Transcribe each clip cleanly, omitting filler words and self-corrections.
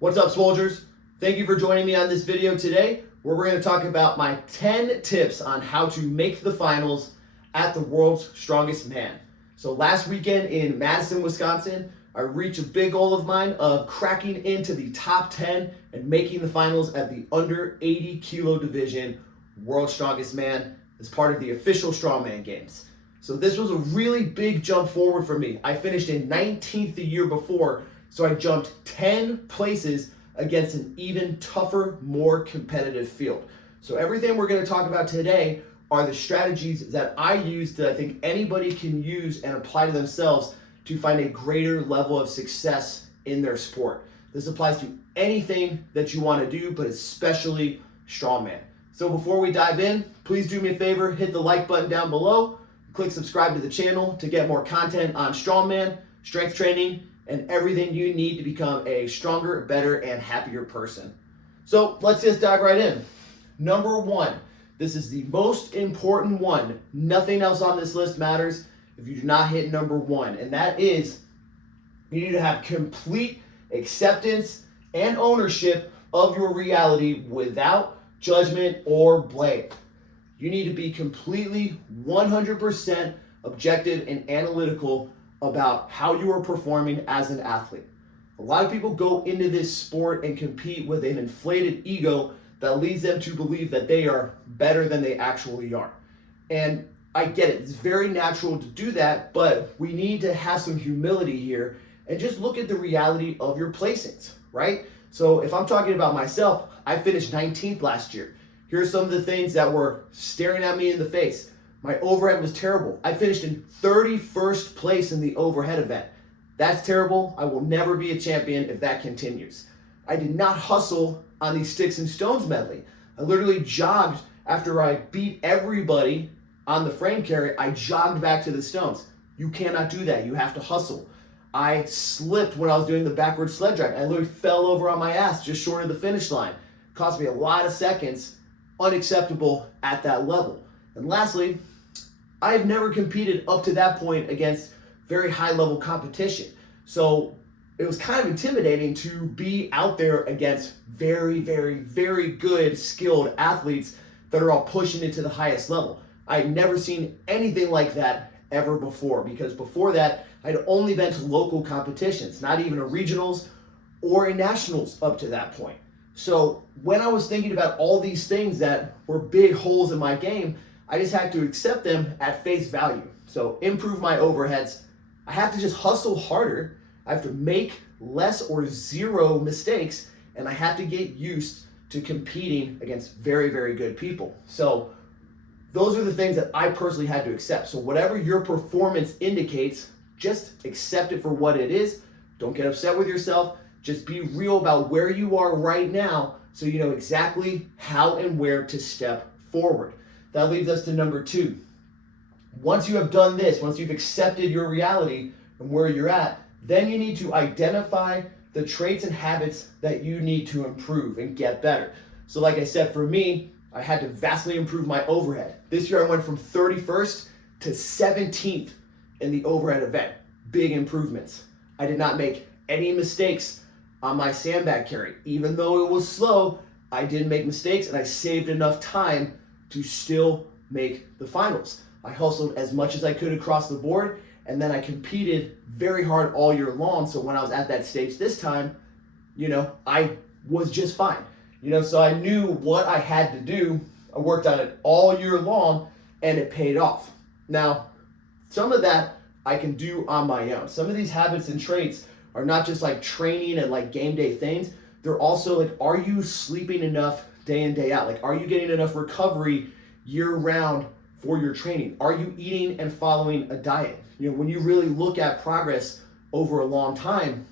What's up, soldiers? Thank you for joining me on this video today, where we're going to talk about my 10 tips on how to make the finals at the World's Strongest Man. So last weekend in Madison, Wisconsin, I reached a big goal of mine of cracking into the top 10 and making the finals at the under 80 kilo division World's Strongest Man as part of the official Strongman Games. So this was a really big jump forward for me. I finished in 19th the year before, so I jumped 10 places against an even tougher, more competitive field. So everything we're going to talk about today are the strategies that I use that I think anybody can use and apply to themselves to find a greater level of success in their sport. This applies to anything that you want to do, but especially strongman. So before we dive in, please do me a favor, hit the like button down below, click subscribe to the channel to get more content on strongman, strength training, and everything you need to become a stronger, better, and happier person. So let's just dive right in. Number one, this is the most important one. Nothing else on this list matters if you do not hit number one, and that is you need to have complete acceptance and ownership of your reality without judgment or blame. You need to be completely 100% objective and analytical about how you are performing as an athlete. A lot of people go into this sport and compete with an inflated ego that leads them to believe that they are better than they actually are. And I get it, it's very natural to do that, but we need to have some humility here and just look at the reality of your placings, right? So if I'm talking about myself, I finished 19th last year. Here's some of the things that were staring at me in the face. My overhead was terrible. I finished in 31st place in the overhead event. That's terrible. I will never be a champion if that continues. I did not hustle on the sticks and stones medley. I literally jogged after I beat everybody on the frame carry. I jogged back to the stones. You cannot do that. You have to hustle. I slipped when I was doing the backward sled drag. I literally fell over on my ass just short of the finish line. Cost me a lot of seconds. Unacceptable at that level. And lastly, I've never competed up to that point against very high level competition. So it was kind of intimidating to be out there against very, very, very good skilled athletes that are all pushing it to the highest level. I'd never seen anything like that ever before, because before that, I'd only been to local competitions, not even a regionals or a nationals up to that point. So when I was thinking about all these things that were big holes in my game, I just had to accept them at face value. So improve my overheads. I have to just hustle harder. I have to make less or zero mistakes, and I have to get used to competing against very, very good people. So those are the things that I personally had to accept. So whatever your performance indicates, just accept it for what it is. Don't get upset with yourself. Just be real about where you are right now so you know exactly how and where to step forward. That leads us to number two. Once you have done this, once you've accepted your reality and where you're at, then you need to identify the traits and habits that you need to improve and get better. So like I said, for me, I had to vastly improve my overhead. This year I went from 31st to 17th in the overhead event. Big improvements. I did not make any mistakes on my sandbag carry. Even though it was slow, I didn't make mistakes and I saved enough time to still make the finals. I hustled as much as I could across the board, and then I competed very hard all year long. So when I was at that stage this time, I was just fine. So I knew what I had to do. I worked on it all year long and it paid off. Now, some of that I can do on my own. Some of these habits and traits are not just like training and like game day things. They're also like, are you sleeping enough day in, day out? Like, are you getting enough recovery year round for your training? Are you eating and following a diet? When you really look at progress over a long time,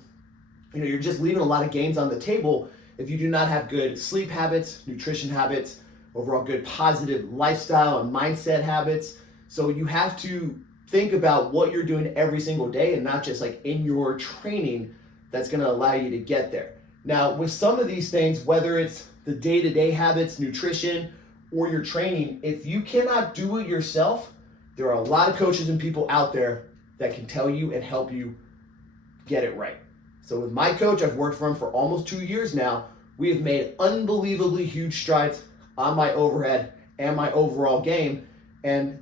you're just leaving a lot of gains on the table if you do not have good sleep habits, nutrition habits, overall good positive lifestyle and mindset habits. So you have to think about what you're doing every single day and not just like in your training that's going to allow you to get there. Now, with some of these things, whether it's the day-to-day habits, nutrition, or your training, if you cannot do it yourself, there are a lot of coaches and people out there that can tell you and help you get it right. So with my coach, I've worked for him for almost 2 years now. We have made unbelievably huge strides on my overhead and my overall game. And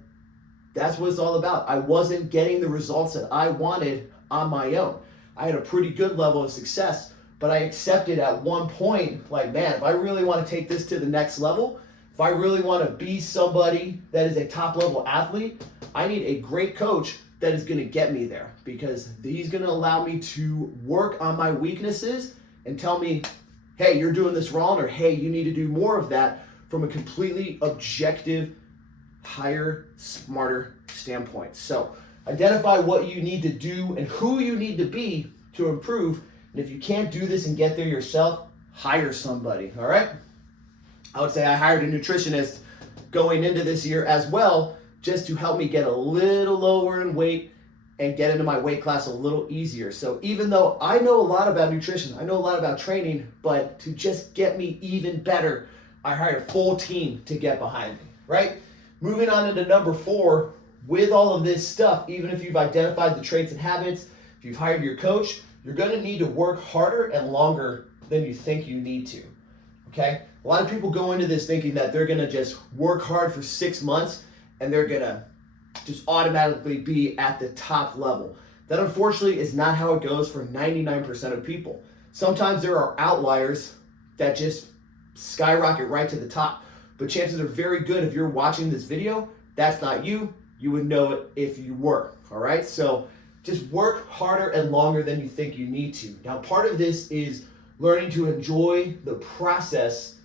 that's what it's all about. I wasn't getting the results that I wanted on my own. I had a pretty good level of success, but I accepted at one point, like, man, if I really want to take this to the next level, if I really want to be somebody that is a top level athlete, I need a great coach that is going to get me there, because he's going to allow me to work on my weaknesses and tell me, hey, you're doing this wrong, or hey, you need to do more of that from a completely objective, higher, smarter standpoint. So identify what you need to do and who you need to be to improve. And if you can't do this and get there yourself, hire somebody, all right? I would say I hired a nutritionist going into this year as well, just to help me get a little lower in weight and get into my weight class a little easier. So even though I know a lot about nutrition, I know a lot about training, but to just get me even better, I hired a full team to get behind me, right? Moving on into number 4, with all of this stuff, even if you've identified the traits and habits, if you've hired your coach, you're gonna need to work harder and longer than you think you need to, okay? A lot of people go into this thinking that they're gonna just work hard for 6 months and they're gonna just automatically be at the top level. That unfortunately is not how it goes for 99% of people. Sometimes there are outliers that just skyrocket right to the top, but chances are very good if you're watching this video, that's not you. You would know it if you were, all right? So just work harder and longer than you think you need to. Now, part of this is learning to enjoy the process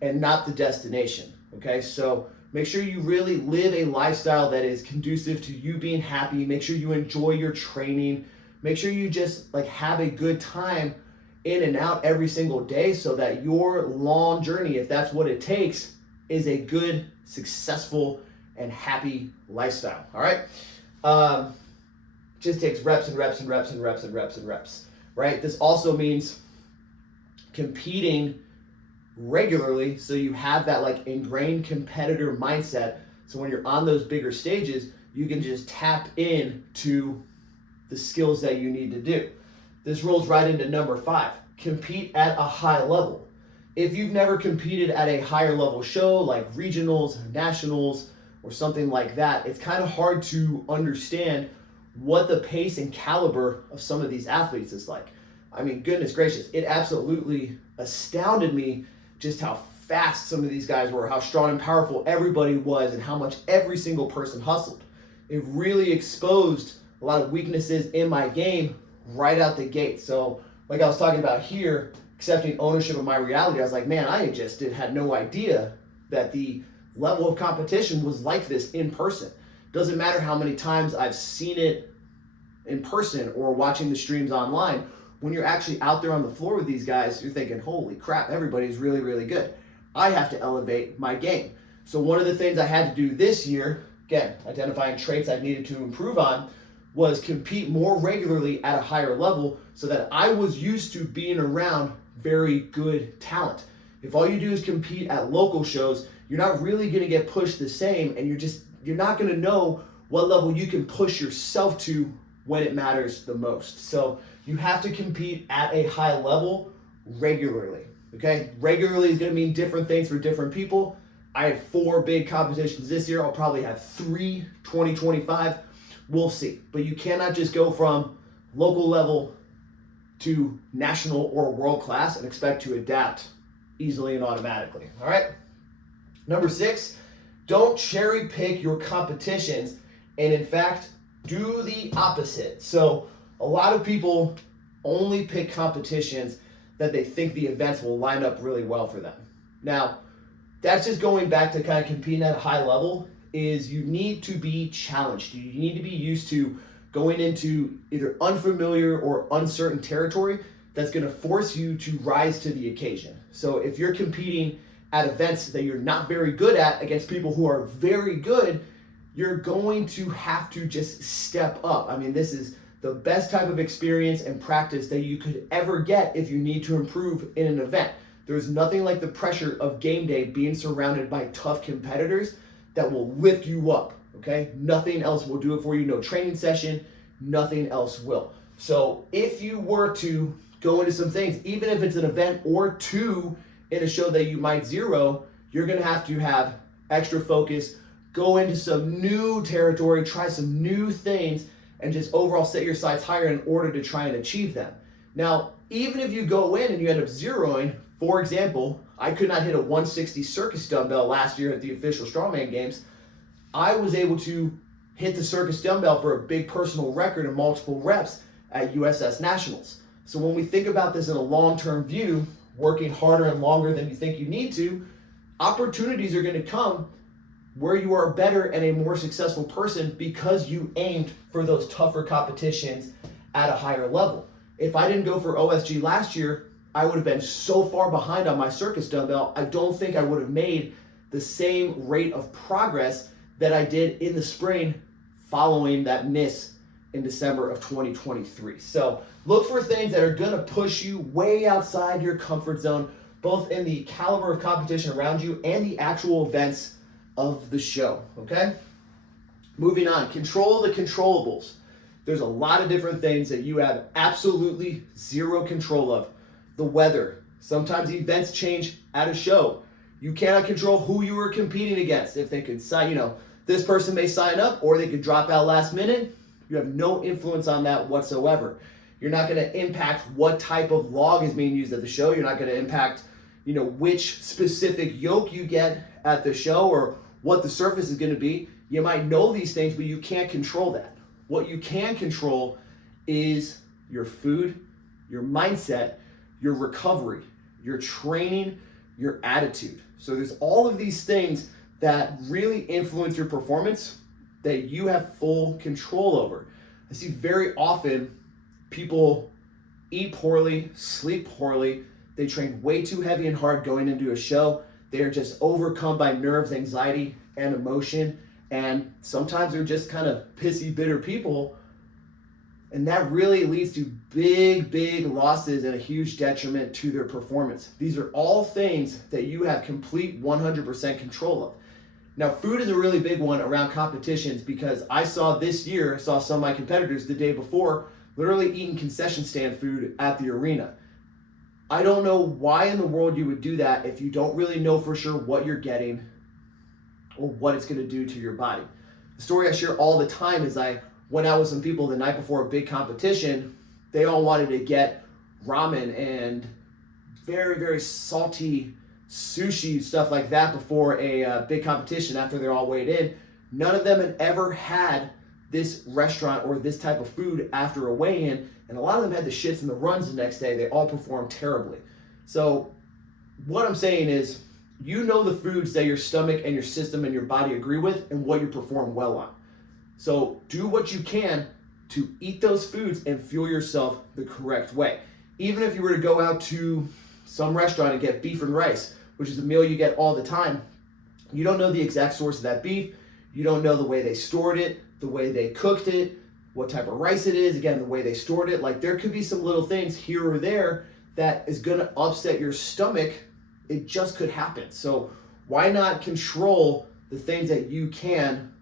and not the destination, okay? So make sure you really live a lifestyle that is conducive to you being happy. Make sure you enjoy your training. Make sure you just like have a good time in and out every single day, so that your long journey, if that's what it takes, is a good, successful, and happy lifestyle, all right? Just takes reps and reps and reps and reps and reps and reps, right? This also means competing regularly, so you have that like ingrained competitor mindset, so when you're on those bigger stages, you can just tap into the skills that you need to do. This rolls right into number 5, compete at a high level. If you've never competed at a higher level show like regionals, nationals, or something like that, it's kind of hard to understand what the pace and caliber of some of these athletes is like. I mean, goodness gracious, it absolutely astounded me just how fast some of these guys were, how strong and powerful everybody was, and how much every single person hustled. It really exposed a lot of weaknesses in my game right out the gate. So like I was talking about here, accepting ownership of my reality, I was like, man, I just had no idea that the level of competition was like this in person. Doesn't matter how many times I've seen it in person or watching the streams online. When you're actually out there on the floor with these guys, you're thinking, holy crap, everybody's really, really good. I have to elevate my game. So one of the things I had to do this year, again, identifying traits I needed to improve on, was compete more regularly at a higher level, so that I was used to being around very good talent. If all you do is compete at local shows, you're not really gonna get pushed the same, and you're not gonna know what level you can push yourself to when it matters the most. So you have to compete at a high level regularly, okay? Regularly is gonna mean different things for different people. I had 4 big competitions this year. I'll probably have 3 2025. We'll see. But you cannot just go from local level to national or world class and expect to adapt easily and automatically, all right? Number 6, don't cherry pick your competitions, and in fact, do the opposite. So a lot of people only pick competitions that they think the events will line up really well for them. Now, that's just going back to kind of competing at a high level, is you need to be challenged. You need to be used to going into either unfamiliar or uncertain territory that's going to force you to rise to the occasion. So if you're competing at events that you're not very good at against people who are very good, you're going to have to just step up. I mean, this is the best type of experience and practice that you could ever get if you need to improve in an event. There's nothing like the pressure of game day, being surrounded by tough competitors that will lift you up, okay? Nothing else will do it for you. No training session, nothing else will. So if you were to go into some things, even if it's an event or two in a show that you might zero, you're gonna have to have extra focus, go into some new territory, try some new things, and just overall set your sights higher in order to try and achieve them. Now, even if you go in and you end up zeroing, for example, I could not hit a 160 circus dumbbell last year at the official Strongman Games. I was able to hit the circus dumbbell for a big personal record in multiple reps at USS Nationals. So when we think about this in a long-term view, working harder and longer than you think you need to, opportunities are going to come where you are better and a more successful person because you aimed for those tougher competitions at a higher level. If I didn't go for OSG last year, I would have been so far behind on my circus dumbbell, I don't think I would have made the same rate of progress that I did in the spring following that miss in December of 2023. So look for things that are going to push you way outside your comfort zone, both in the caliber of competition around you and the actual events of the show, okay? Moving on, control the controllables. There's a lot of different things that you have absolutely zero control of. The weather. Sometimes events change at a show. You cannot control who you are competing against. If they could sign, this person may sign up or they could drop out last minute. You have no influence on that whatsoever. You're not going to impact what type of log is being used at the show. You're not going to impact, which specific yoke you get at the show or what the surface is going to be. You might know these things, but you can't control that. What you can control is your food, your mindset, your recovery, your training, your attitude. So there's all of these things that really influence your performance that you have full control over. I see very often people eat poorly, sleep poorly, they train way too heavy and hard going into a show. They are just overcome by nerves, anxiety, and emotion. And sometimes they're just kind of pissy, bitter people. And that really leads to big losses and a huge detriment to their performance. These are all things that you have complete 100% control of. Now, food is a really big one around competitions because I saw some of my competitors the day before literally eating concession stand food at the arena. I don't know why in the world you would do that if you don't really know for sure what you're getting or what it's going to do to your body. The story I share all the time is I went out with some people the night before a big competition. They all wanted to get ramen and very salty sushi, stuff like that before a big competition after they're all weighed in. None of them had ever had this restaurant or this type of food after a weigh-in, and a lot of them had the shits and the runs the next day. They all performed terribly. So what I'm saying is, you know the foods that your stomach and your system and your body agree with and what you perform well on. So do what you can to eat those foods and fuel yourself the correct way. Even if you were to go out to some restaurant and get beef and rice, which is a meal you get all the time, you don't know the exact source of that beef. You don't know the way they stored it, the way they cooked it, what type of rice it is, again, the way they stored it. Like, there could be some little things here or there that is gonna upset your stomach. It just could happen. So why not control the things that you can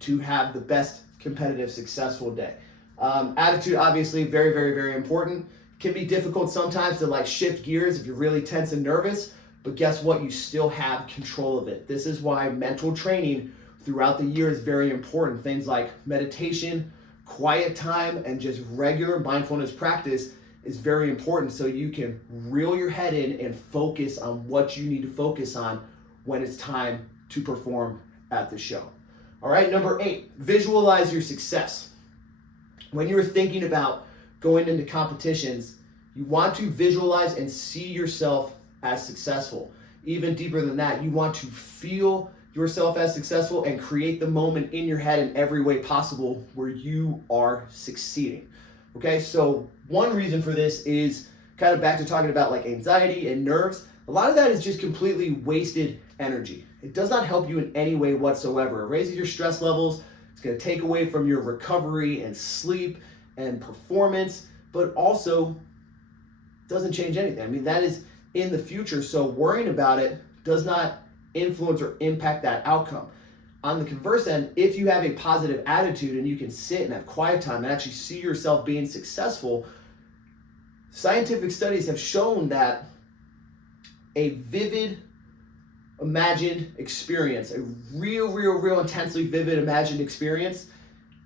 to have the best competitive, successful day? Attitude, obviously, very important. Can be difficult sometimes to shift gears if you're really tense and nervous, but guess what? You still have control of it. This is why mental training throughout the year is very important. Things like meditation, quiet time, and just regular mindfulness practice is very important so you can reel your head in and focus on what you need to focus on when it's time to perform at the show. All right, number 8, visualize your success. When you're thinking about going into competitions, you want to visualize and see yourself as successful. Even deeper than that, you want to feel yourself as successful and create the moment in your head in every way possible where you are succeeding. Okay, so one reason for this is kind of back to talking about anxiety and nerves. A lot of that is just completely wasted energy. It does not help you in any way whatsoever. It raises your stress levels. It's going to take away from your recovery and sleep and performance, but also doesn't change anything. I mean, that is in the future, so worrying about it does not influence or impact that outcome. On the converse end, if you have a positive attitude and you can sit and have quiet time and actually see yourself being successful, scientific studies have shown that a vivid imagined experience, a real intensely vivid imagined experience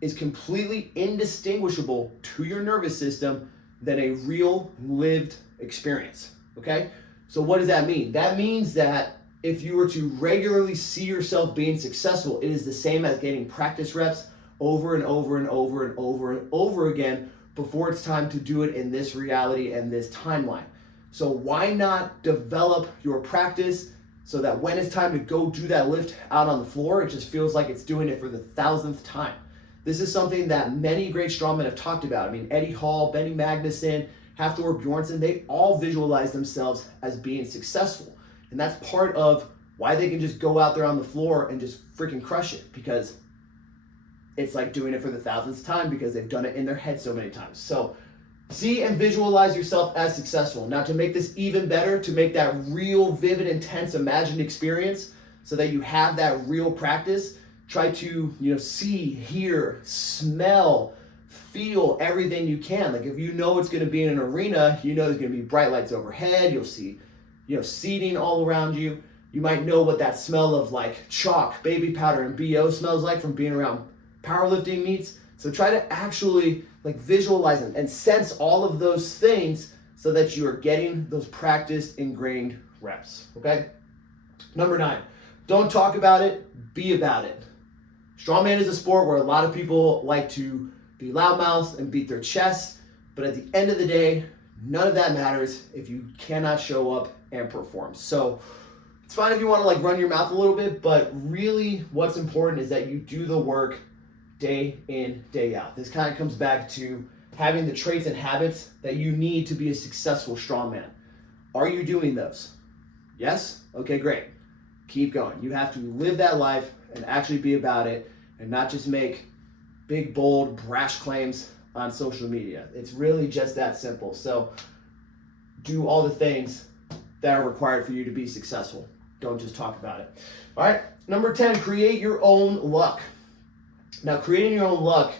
is completely indistinguishable to your nervous system than a real lived experience, okay? So what does that mean? That means that if you were to regularly see yourself being successful, it is the same as getting practice reps over and over and over and over and over again before it's time to do it in this reality and this timeline. So why not develop your practice so that when it's time to go do that lift out on the floor, it just feels like it's doing it for the 1,000th time. This is something that many great strongmen have talked about. I mean, Eddie Hall, Benny Magnuson, Hafthor Bjornsson, they all visualize themselves as being successful. And that's part of why they can just go out there on the floor and just freaking crush it, because it's like doing it for the 1,000th time because they've done it in their head so many times. So see and visualize yourself as successful. Now, to make this even better, to make that real, vivid, intense, imagined experience so that you have that real practice, try to, see, hear, smell, feel everything you can. Like if you know it's going to be in an arena, you know there's going to be bright lights overhead. You'll see, seating all around you. You might know what that smell of like chalk, baby powder, and BO smells like from being around powerlifting meets. So try to actually like visualize them and sense all of those things so that you are getting those practiced, ingrained reps, okay? Number 9, don't talk about it, be about it. Strongman is a sport where a lot of people like to be loudmouths and beat their chest, but at the end of the day, none of that matters if you cannot show up and perform. So it's fine if you want to like run your mouth a little bit, but really what's important is that you do the work day in, day out. This kind of comes back to having the traits and habits that you need to be a successful strongman. Are you doing those? Yes? Okay, great. Keep going. You have to live that life and actually be about it and not just make big, bold, brash claims on social media. It's really just that simple. So do all the things that are required for you to be successful. Don't just talk about it. All right, number 10, create your own luck. Now, creating your own luck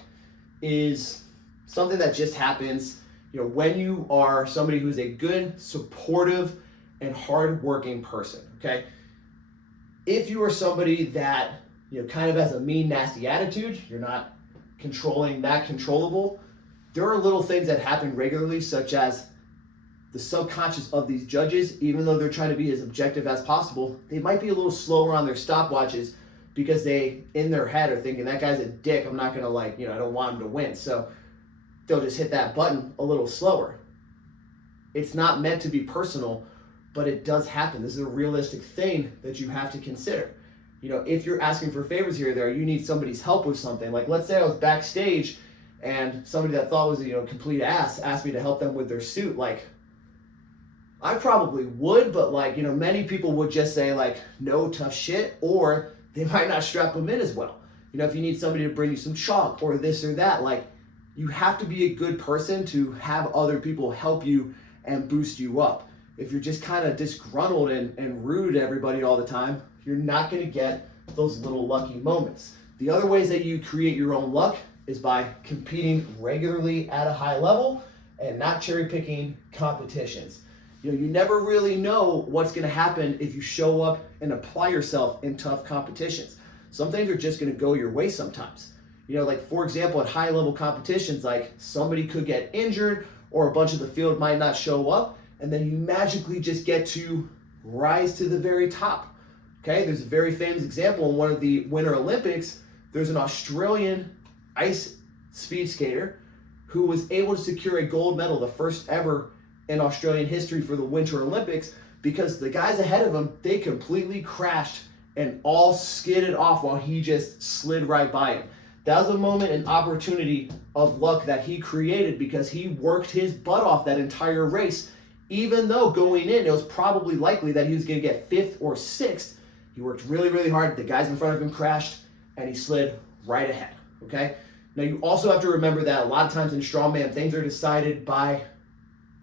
is something that just happens, when you are somebody who's a good, supportive, and hardworking person, okay? If you are somebody that, kind of has a mean, nasty attitude, you're not controlling that controllable, there are little things that happen regularly, such as the subconscious of these judges, even though they're trying to be as objective as possible, they might be a little slower on their stopwatches because they, in their head, are thinking, that guy's a dick, I'm not gonna I don't want him to win. So they'll just hit that button a little slower. It's not meant to be personal, but it does happen. This is a realistic thing that you have to consider. If you're asking for favors here or there, you need somebody's help with something. Like let's say I was backstage and somebody that thought was a complete ass asked me to help them with their suit. Like, I probably would, but many people would just say no, tough shit, or they might not strap them in as well. If you need somebody to bring you some chalk or this or that, you have to be a good person to have other people help you and boost you up. If you're just kind of disgruntled and rude to everybody all the time, you're not going to get those little lucky moments. The other ways that you create your own luck is by competing regularly at a high level and not cherry picking competitions. You never really know what's going to happen if you show up and apply yourself in tough competitions. Some things are just going to go your way sometimes. For example, at high level competitions, somebody could get injured or a bunch of the field might not show up, and then you magically just get to rise to the very top. Okay, there's a very famous example in one of the Winter Olympics. There's an Australian ice speed skater who was able to secure a gold medal, the first ever in Australian history for the Winter Olympics, because the guys ahead of him, they completely crashed and all skidded off while he just slid right by him. That was a moment, an opportunity of luck that he created because he worked his butt off that entire race. Even though going in, it was probably likely that he was going to get 5th or 6th, he worked really, really hard. The guys in front of him crashed, and he slid right ahead, okay? Now, you also have to remember that a lot of times in strongman, things are decided by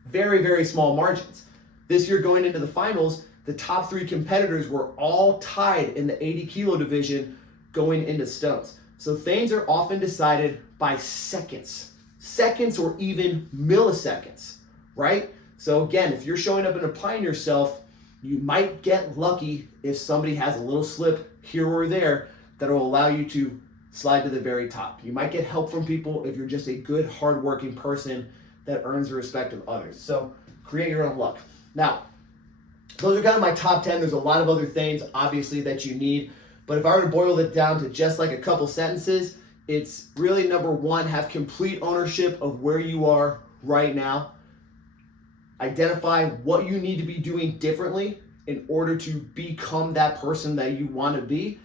very, very small margins. This year, going into the finals, the top 3 competitors were all tied in the 80 kilo division going into stones. So things are often decided by seconds or even milliseconds, right? So again, if you're showing up and applying yourself, you might get lucky if somebody has a little slip here or there that will allow you to slide to the very top. You might get help from people if you're just a good, hardworking person that earns the respect of others. So create your own luck. Now, those are kind of my top 10. There's a lot of other things, obviously, that you need. But if I were to boil it down to just like a couple sentences, it's really number one, have complete ownership of where you are right now. Identify what you need to be doing differently in order to become that person that you want to be.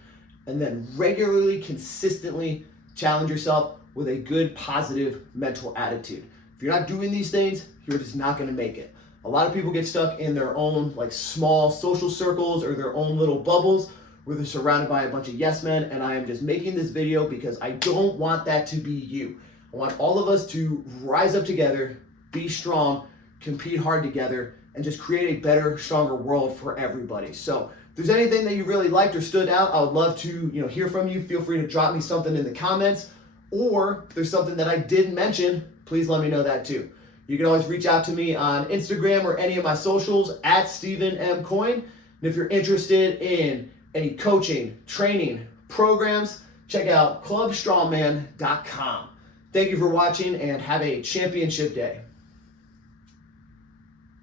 And then regularly, consistently challenge yourself with a good, positive mental attitude. If you're not doing these things, you're just not going to make it. A lot of people get stuck in their own like small social circles or their own little bubbles where they're surrounded by a bunch of yes men, and I am just making this video because I don't want that to be you. I want all of us to rise up together, be strong, compete hard together, and just create a better, stronger world for everybody. So if there's anything that you really liked or stood out, I would love to hear from you. Feel free to drop me something in the comments, or if there's something that I didn't mention, please let me know that too. You can always reach out to me on Instagram or any of my socials at Stephen M. Coyne. And if you're interested in any coaching, training, programs, check out clubstrongman.com. Thank you for watching and have a championship day.